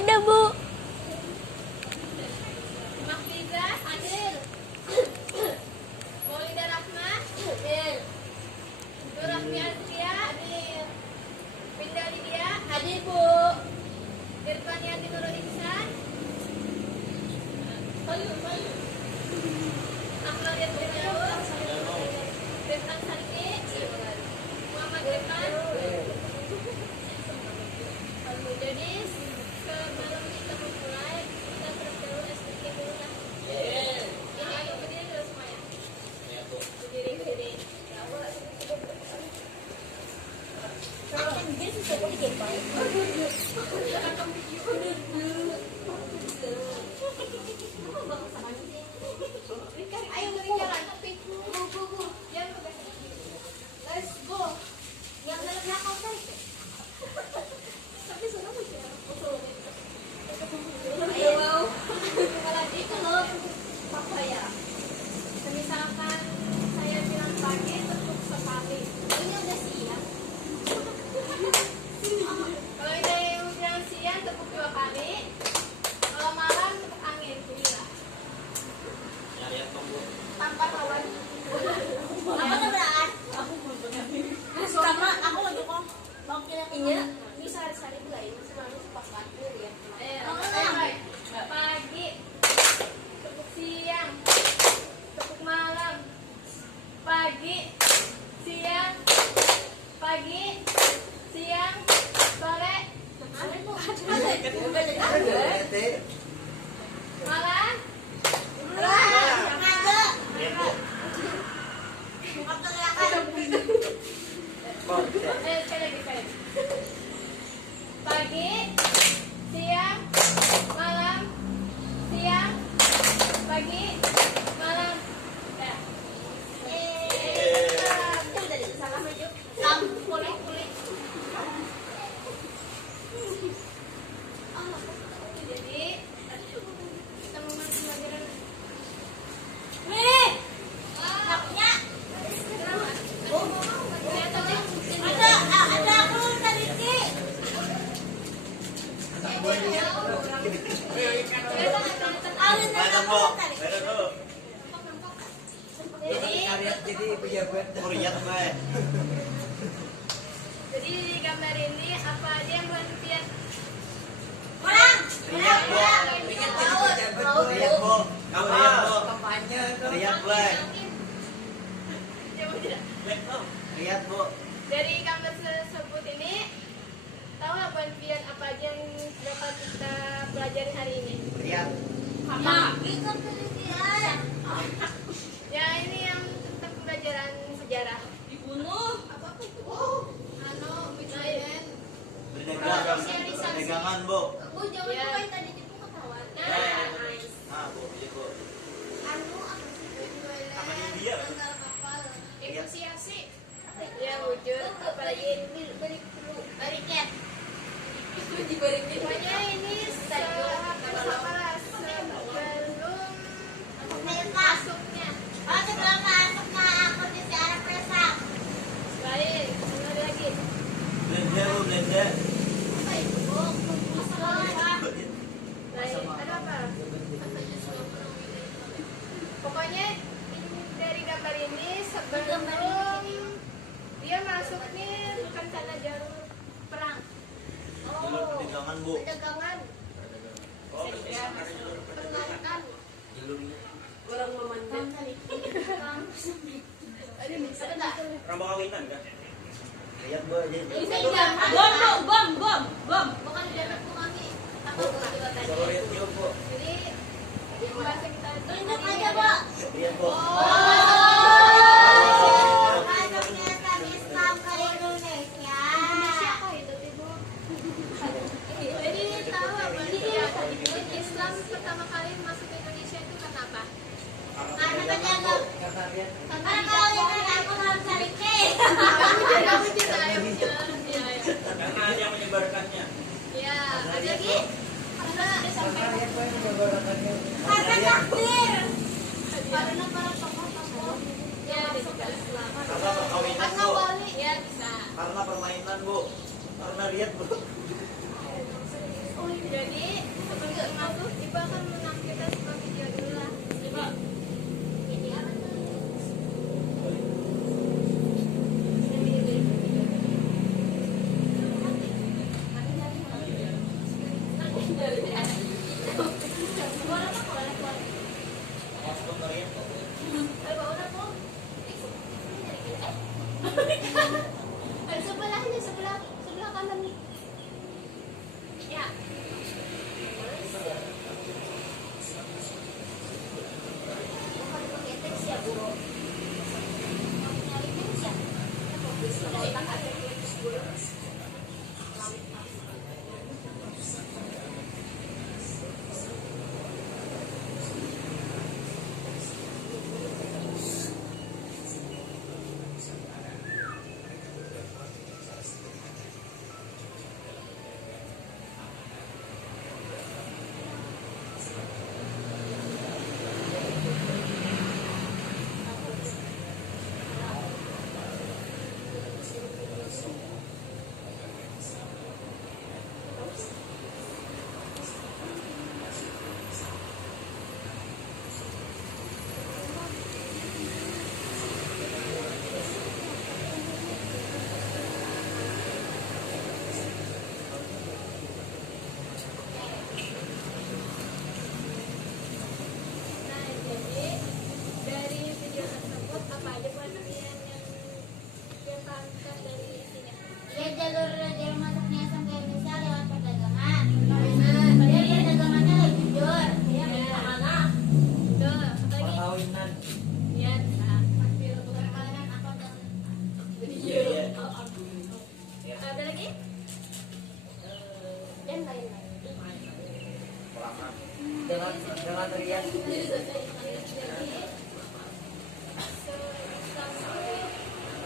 Ada, Bu. Mahfiza, Adil. Maulida Rahma, Adil. Nur Rahmi Azkia, Adil. Pinda Lydia, Adil, Bu. Irfaniati Nurul Ihsan. Akmal Yasin Daud. Bintang Sarki. Muhammad Irfan. Jadi sebelum kita memulai, kita perlu SPK dulu lah. Ini ayo berdiri dulu semuanya. Berdiri. Ayo berjalan. Let's go. Yang dalam belakang saya. Tapi sudah ayo mau lagi kalau papaya. Misalkan saya bilang pagi untuk sekali. Ini udah siang. Kalau ini yang bilang siang tepuk 2 kali. Kalau malam tepuk angin 9. Tanpa lawan. Apa keberaan? Aku mau sama aku lagi kok. Iya. Bisa hari-hari belain selalu pas waktu ya. Pagi, tepuk siang, tepuk malam, pagi, siang, sore, malam, sekali lagi. Pagi, siang, malam, pagi, malam. Ya. Dari salah maju. Kulit. Jadi kita memulai pelajaran. Haknya. Ada aku tadi sih. Jadi di gambar ini apa aja yang buat lihat? Orang. Lihat, Bu. Lihat, Bu. Dari gambar tersebut ini tahu apa impian apa aja yang dapat kita pelajari hari ini? Lihat. Apa? Ya ini yang tentang pembelajaran sejarah. Dibunuh? Apa itu? Misalnya Perdagangan, Bu. Bu jangan lupa yang tadi itu ketahuan. Nah, Bu, iya, Bu. Apa sih? Dia. Negosiasi. Ya wujud. Apalagi bariket. Pokoknya ini bersama sebelum masuknya. Sebelum masuknya aku di searah presang. Baik, ada lagi. Belanja, Bu, belanja. Apa itu, Bu? Baik, ada apa? Pokoknya dari gambar ini sebelum dia masuknya bukan karena jalur perang. Jalur perdagangan, Bu. Perdagangan. Perdagangan. Jalurnya. Orang memandang. Ada enggak? Rambut kawinan kan? Lihat, Bu. Bisa jangan. Bom. Bukan jangan kumangi. Apa juga tadi? Lihat, Bu. Jadi yang bahasa kita Tunjuk aja, Bu. Lihat, Bu. Masuknya Islam ke Indonesia. Indonesia itu, Ibu. Jadi tahu apa dia? Islam pertama kali masuk ke Indonesia itu karena apa? Karena penjaga. Karena kalau lihat aku harus cari cake. Kamu juga yang Karena ada yang menyebarkannya. ya, ada lagi? Karena Karena takdir. karena para tokoh-tokoh ya masuk ke Islam. Karena perkawinan, Karena Bu. wali ya bisa. Karena permainan, Bu. Karena lihat, Bu. Jadi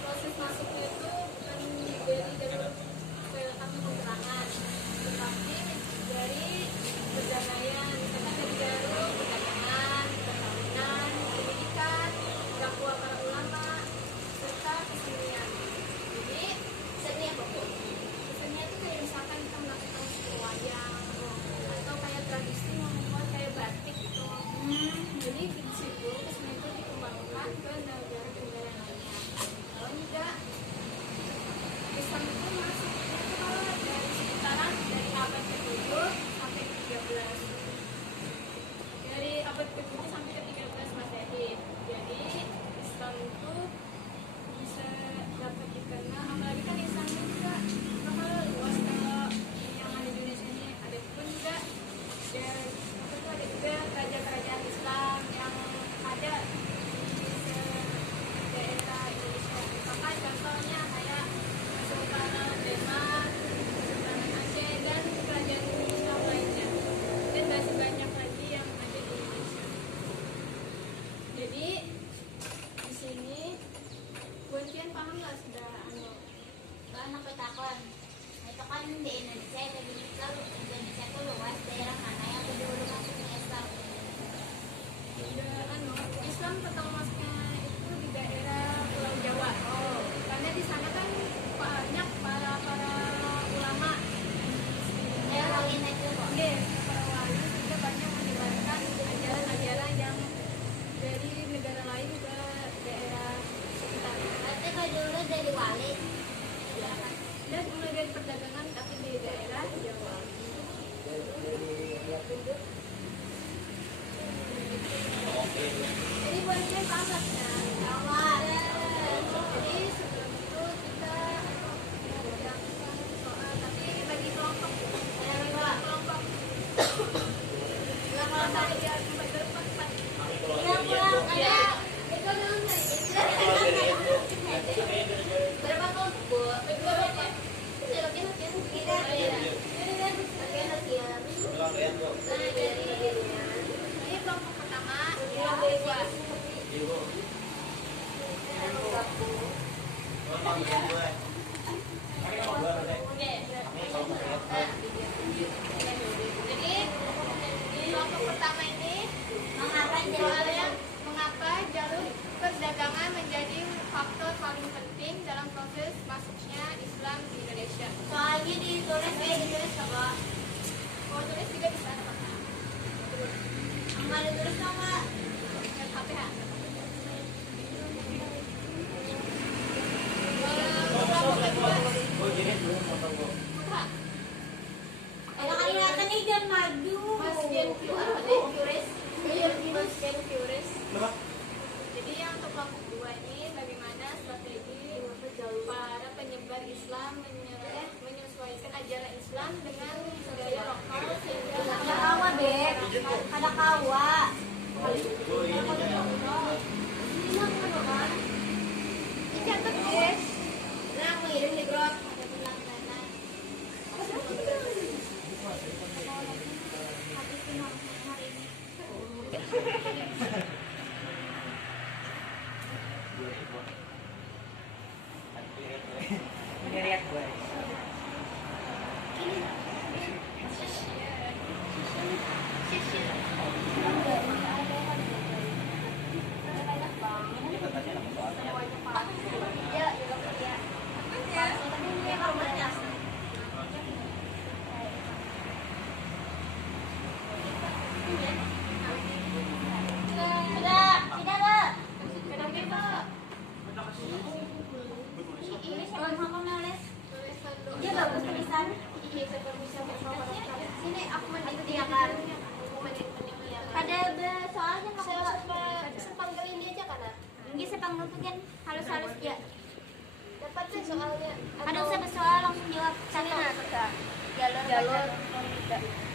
proses masuknya itu bukan dari kampung peperangan, tetapi dari perdamaian, misalkan dari jalur perdagangan, perkawinan, pendidikan, dakwah para ulama, serta kesenian. Jadi seni apa bu? Kesenian itu kayak misalkan kita melakukan wayang atau kayak tradisi membuat kayak batik gitu. Jadi di situ kesenian itu dikembangkan ke negara-negara lainnya. Kalau enggak, Islam itu masuk itu dari sekitaran dari abad ke-7 sampai ke-13. Dari abad ke-7 sampai ke-13 Masehi. Jadi Islam itu bisa dapat dikenal, apalagi kan Islam itu juga bakal luas. Kalau yang ada di Indonesia ini ada pun juga ada juga kerajaan-kerajaan Islam yang ada di daerah Indonesia. Misalkan contohnya kayak Sultanat Demak, Sultanat Aceh, dan kerajaan Islam lainnya. Dan masih banyak lagi yang ada di Indonesia. Jadi di sini Buncian paham nggak sudah Kan aku takon. Itu kan di Indonesia, Indonesia itu luas, daerah mana yang dulu masuknya Islam? Islam pertama masuknya itu di daerah Pulau Jawa. Karena di sana kan banyak para ulama. Daerah lain itu kok. Yes, para wali juga banyak menyebarkan ajaran-ajaran yang dari negara lain ke daerah sekitarnya. Berarti kalau dulu dari wali. Dan mulai dari perdagangan tapi di daerah Jawa. Jadi Buncian paham nggak? Awal. Jadi sebelum itu kita belajar soal, tapi bagi kelompok kelompok kalau tadi dia empat berempat. Pulang ada. Itu dulu berapa kelompok bu? Kita Ini kelompok pertama ya dua. Jadi di kelompok pertama ini mengapa jalur perdagangan menjadi faktor paling penting dalam proses masuknya Islam di Indonesia. soalnya ditulis ditulis apa? Mau tulis juga bisa apa? Enggak ditulis sama. KPH. Ada kelihatan nih jangan maju. Masjid Qures. Masjid Qures. Jadi yang untuk kelompok dua ini bagaimana strategi para penyebar Islam menyesuaikan ajaran Islam dengan budaya lokal sehingga Ada kawa be, ada kawa. dicatat guys. Nah, mengirim di grup. Ngeliat gue. Dia bagus tulisan. Sini aku mendiakan. Pada soalnya Sepanggil ini aja kan? Ini sepanggung tuh kan halus-halus dia. Dapat sih soalnya. Ada usah soal langsung jawab satu. Jalur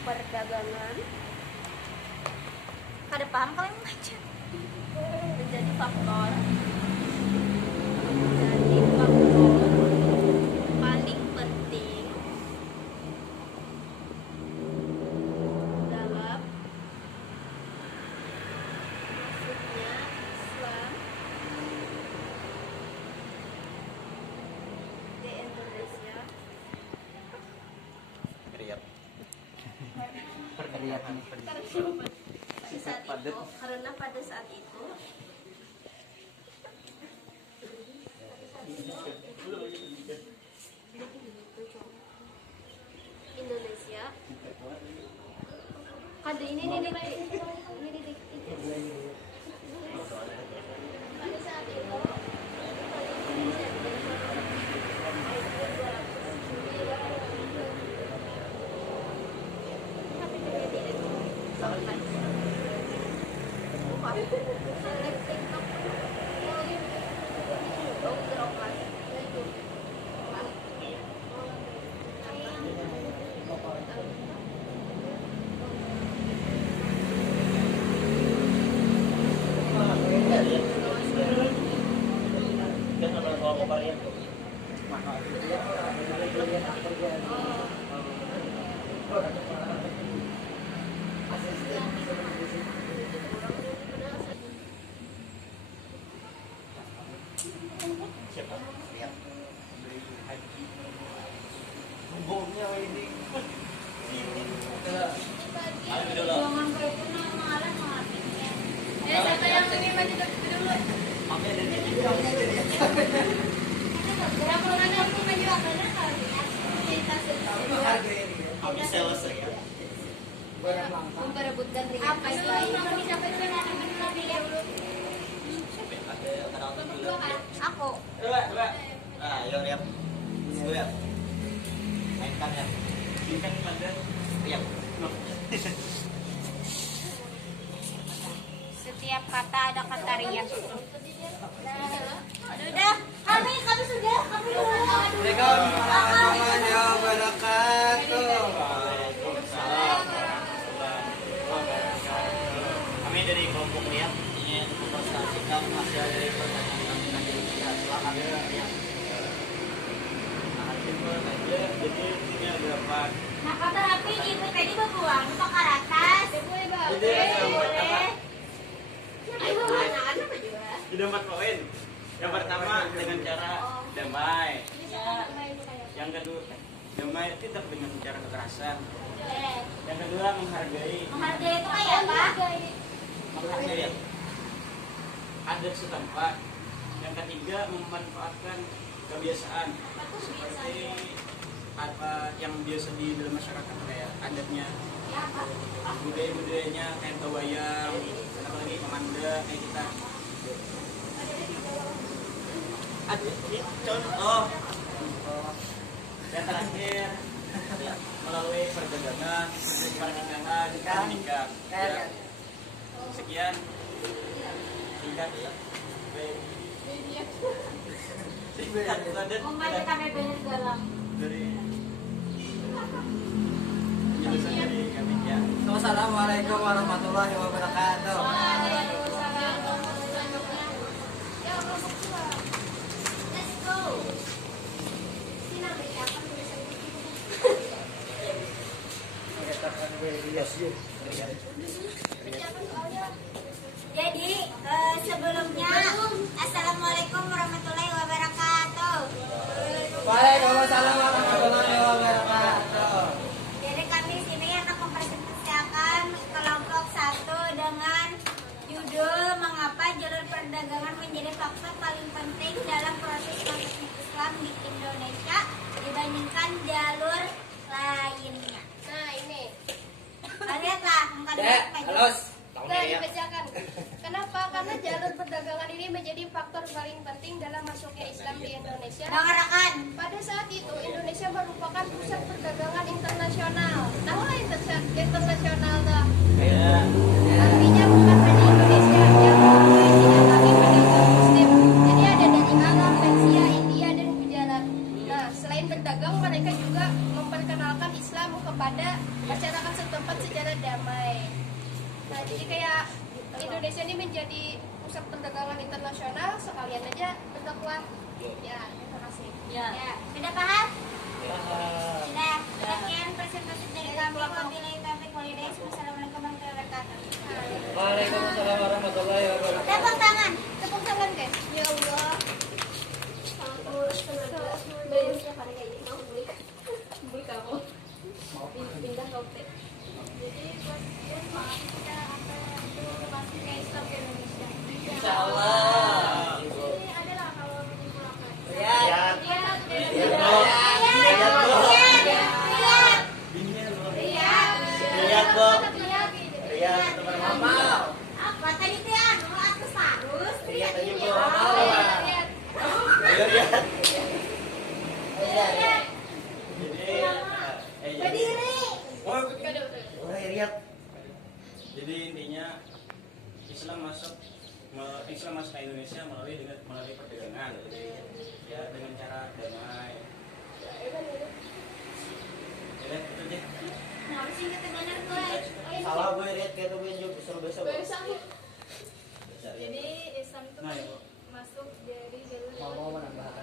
perdagangan Pada paham kalian baca? menjadi faktor paling penting dalam Teriak nih. Karena pada saat itu Indonesia kada ini pada saat itu siapa yang lebih maju dulu? Yang mana aku maju karena kita Habis selesai ya. memperebutkan apa istilahnya? Siapa itu yang akan menang dulu? Aku. Coba. Ah, yuk lihat. Lihat. Mainkan ya. Mainkan pada. Lihat. Setiap kata ada kata riak. Udah, kami sudah, kami dulu. Assalamualaikum warahmatullahi wabarakatuh. Kami dari kelompok Riak ingin mempresentasikan hasil dari pertanyaan kami tadi. Silakan ya. Nah, simpel saja. Jadi ini ada 8. Nah, kata rapi ibu tadi berbuang untuk ke atas. Jadi ada buat apa? Ayo anak-anak juga. Ada 4 poin. Yang pertama dengan cara damai. Yang kedua damai tidak dengan cara kekerasan. Yang kedua menghargai. Menghargai itu kayak apa? Menghargai ya. Adat setempat. Yang ketiga memanfaatkan kebiasaan seperti apa yang biasa di dalam masyarakat kayak adatnya, budayanya kayak tawayang, apalagi memanda kayak kita. Contoh yang terakhir melalui perdagangan, pernikahan, dan nikah. Ya. Sekian singkat ya. Baik. Singkat padat Membaca kami benar galang. dari jurusan dari kami ya. Wassalamualaikum warahmatullahi wabarakatuh. Let's go. Jadi sebelumnya Assalamualaikum warahmatullahi wabarakatuh. Waalaikumsalam warahmatullahi wabarakatuh. Jadi kami di sini akan mempresentasikan kelompok 1 dengan judul mengapa jalur perdagangan menjadi faktor paling penting dalam proses masuknya Islam di Indonesia dibandingkan jalur lainnya. Nah ini. Lihatlah muka Dek, halus. Nah, dibacakan. Kenapa? Karena jalur perdagangan ini menjadi faktor paling penting dalam masuknya Islam di Indonesia. Dengarkan. Pada saat itu Indonesia merupakan pusat perdagangan internasional. Tahu lah internasional tuh. Ya. Artinya bukan hanya Indonesia yang didatangi pedagang Muslim. Jadi ada dari Arab, Persia, India dan Gujarat. Nah, selain berdagang mereka juga memperkenalkan Islam kepada masyarakat setempat secara damai. Nah, jadi kayak Indonesia ini menjadi pusat perdagangan internasional, sekalian aja berdakwah. Ya, terima kasih. Ya, sudah paham? Sudah. Sekian presentasi dari kami. Wabillahi taufiq wal hidayah. Wassalamualaikum warahmatullahi wabarakatuh. Waalaikumsalam warahmatullahi wabarakatuh. Tepuk tangan. Tepuk tangan, guys. Ya Allah. Beli setiap hari kayak gini. Mau beli kamu. Pindah ke Jadi buat Berdiri. Jadi intinya Islam masuk ke Indonesia melalui perdagangan. Ya dengan cara damai. Ya, itu deh. Kenapa sih kata benar gue? Salah gue lihat kayak tuh benjuk suruh besok. Jadi Islam itu Nah, Ibu. masuk dari jalur Mau menambahkan